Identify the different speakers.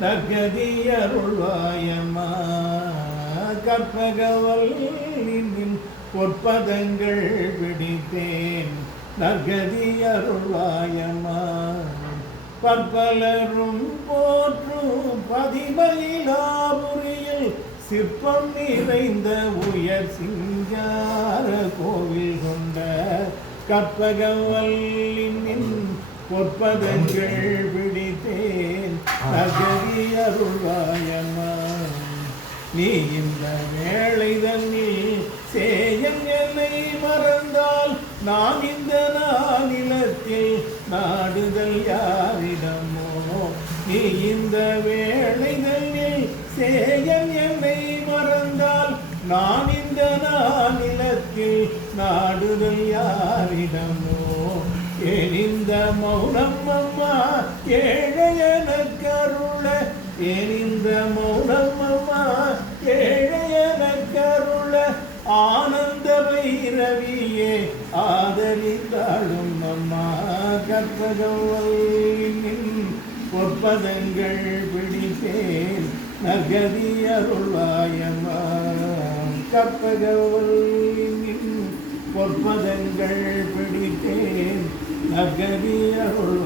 Speaker 1: நற்கதியருள்வாயம்மா. கற்பகவல்லின் பொற்பதங்கள் பிடித்தேன் நற்கதியருள்வாயம்மா. பற்பலரும் போற்றும் பதிமயிலாபுரியில் சிற்பம் நிறைந்த உயர் சிங்கார கோவில் கொண்ட கற்பகவல்லின் பொற்பதங்கள் பிடி அருள்வாயம்மா நீ இந்த வேளை தன்னில் சேயன் என்னை மறந்தால் நான் இந்த நாளிலத்தில் நாடுதல் யாரிடமோ? நீ இந்த வேளை தன்னில் சேயன் என்னை மறந்தால் நான் இந்த நாளிலத்தில் நாடுதல் யாரிடமோ? எரிந்த மௌனம் அம்மா ஏழைய கருள ஏன் இந்த ஏழையன கருள ஆனந்த வைரவியே ஆதரித்தாளும் அம்மா கற்பகவல்லின் பொற்பதங்கள் பிடித்தேன் நகதி அருள்வாயம்மா கற்பகவல்லின் பொற்பதங்கள் பிடித்தேன் நகதி அருள்